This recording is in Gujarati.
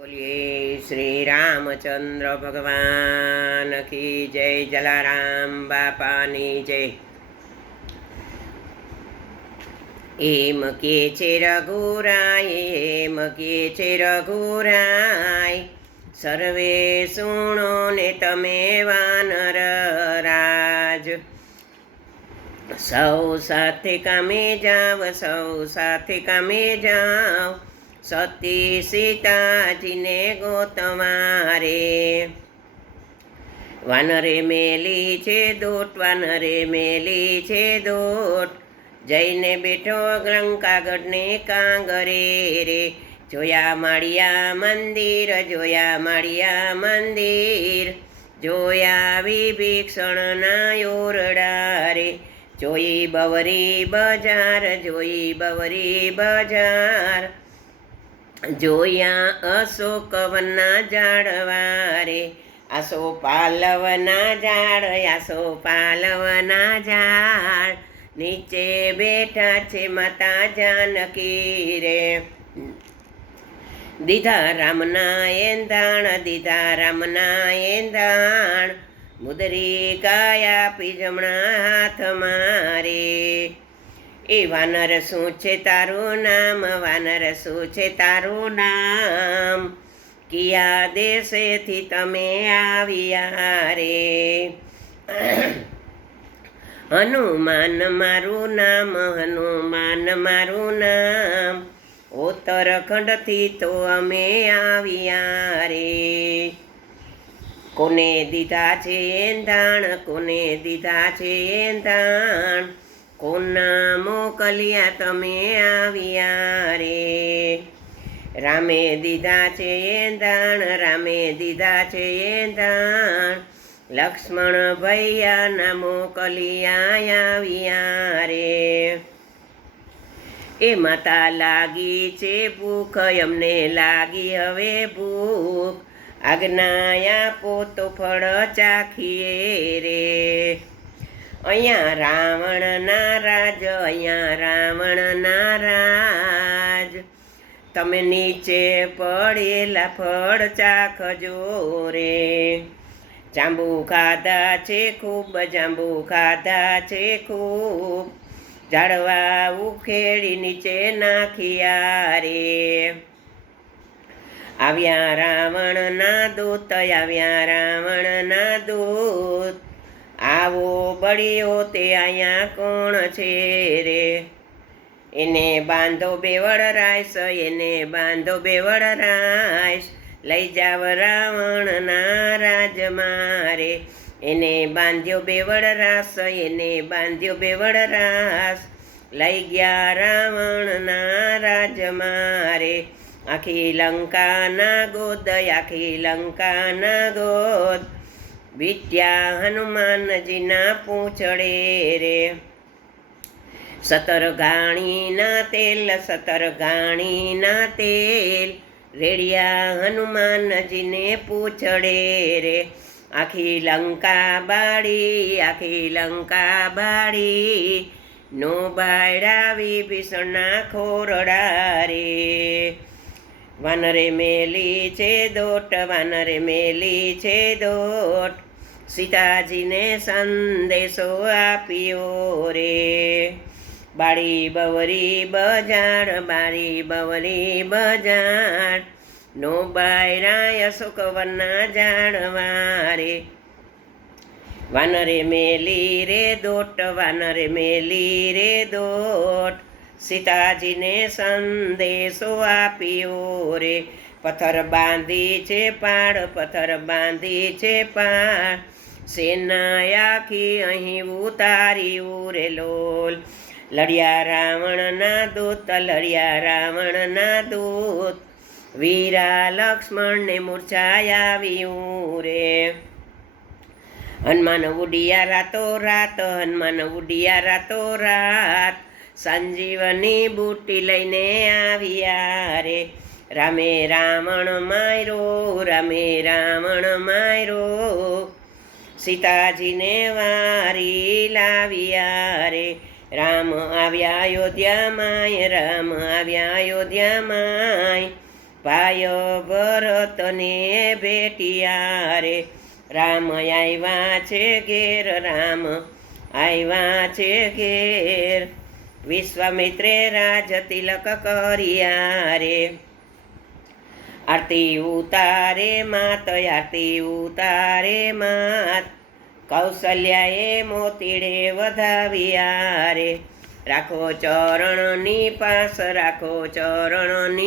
બોલીએ શ્રી રામચંદ્ર ભગવાન કી જય જલારામ બાપાની જય. એમ કે છે રઘુરાય, એમ કે છે રઘુરાય, સર્વે સુણો ને તમે વાનર રાજ. સૌ સાથે કામે જાવ, સૌ સાથે કામે જાવ સતી સીતાજીને ગોતવારે. વાનરે મેલી છે દોટ, વાનરે મેલી છે દોટ. જઈને બેઠો લંકાગઢને કાંગરે રે. જોયા માળિયા મંદિર, જોયા માળિયા મંદિર. જોયા વિભીક્ષણના ઓરડા રે. જોઈ બવરી બજાર, જોઈ બવરી બજાર. જોયા અશોકવના ઝાડવા રે આસો પાલવના ઝાડ, આસો પાલવના ઝાડ, નીચે બેઠા છે માતા જાનકી રે. દીધા રામના એંધાણ, દીધા રામના એંધાણ, મુદરી કાયા પીજમણા હાથ મારે. એ વાનર શું છે તારું નામ? વાનર શું છે તારું નામ? કિયા દેશેથી તમે આવ્યા રે? હનુમાન મારું નામ, હનુમાન મારું નામ. ઉત્તરખંડથી તો અમે આવ્યા રે. કોને દીધા છે એંધાણ કોને દીધા છે એંધાણ કોના મોકલ્યા તમે આવ્યા રે. રામે દીધા છે એંધાણ રામે દીધા છે એંધાણ લક્ષ્મણ ભૈયાના મોકલિયા આવ્યા રે. એ માતા લાગી છે ભૂખ, અમને લાગી હવે ભૂખ. આજ્ઞાયા પોતો ફળ ચાખીએ રે. અહીંયા રાવણ નારાજ, અહીંયા રાવણ નારાજ. તમે નીચે પડેલા ફળ ચાખજો રે. જાંબુ ખાધા છે ખૂબ જાંબુ ખાધા છે ખૂબ. ઝાડવા ઉખેડી નીચે નાખ્યા રે. આવ્યા રાવણ ના દૂત, આવ્યા રાવણના દૂત. આવો બળિયો તે અહીંયા કોણ છે રે? એને બાંધો બેવડ રાઈશ એને બાંધો બેવડ રાઈશ લઈ જાવ રાવણના રાજ મારે. એને બાંધ્યો બેવડ રાસ, એને બાંધ્યો બેવડ રાસ. લઈ ગયા રાવણના રાજ મારે. આખી લંકાના ગોદ, આખી લંકાના ગોદ. વિદ્યા હનુમાનજીના પૂંછડે રે. સતર ગાણીના તેલ, સતર ગાણીના તેલ, રેડિયા હનુમાનજીને પૂછડે રે. આખી લંકા બાળી, આખી લંકા બાળી, નો બાયરા વિભીષણના ખોરડા રે. વાનરે મેલી છે દોટ, વાનરે મેલી છે દોટ. સીતાજીને સંદેશો આપ્યો રે. બાળી બવરી બજાર, બાળી બવરી બજાર. નો બાયરાય અશોકવનના જાણવા રે વાનરે મેલી રે દોટ, વાનરે મેલી રે દોટ. સીતાજીને સંદેશો આપ્યો રે. પથ્થર બાંધી છે પાડ પથ્થર બાંધી છે પાડ સેના આખી અહીં ઉતાર્યું રે લોલ. લડ્યા રાવણના દૂત, લડ્યા રાવણના દૂત. વીરા લક્ષ્મણને મૂર્છાયા આવ્યું રે. હનુમાન ઉડિયા રાતો રાત, હનુમાન ઉડિયા રાતો રાત. સંજીવની બુટી લઈને આવ્યા રે. રામે રાવણ માયરો રામે રાવણ માયરો સીતાજીને વારી લાવ્યા રે. રામ આવ્યા અયોધ્યામાં, રામ આવ્યા અયોધ્યામાં. ભાયો ભરતને ભેટિયા રે. રામ આવ્યા છે ઘેર, રામ આવ્યા છે ઘેર. વિશ્વામિત્રે રાજ તિલક કર્યા રે. આરતી ઉતારે માત, આરતી ઉતારે માત. કૌશલ્યાએ મોતીડે વધાવ્યા રે. રાખો ચરણની પાસ, રાખો ચરણની